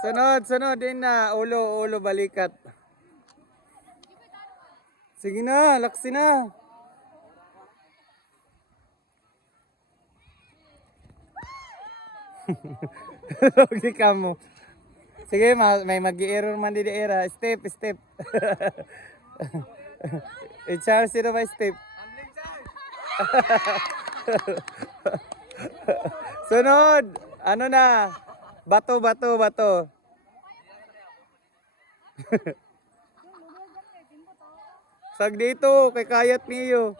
Sunod, sunod din na. Ulo, ulo, balikat. Sige na, laksi na. Huwag ka mo. Sige, may mag-i-error man di era. Step, step. I-charge sino ba step? Sunod. Ano na? Bato, bato, bato. Sag dito, kay kayat niyo.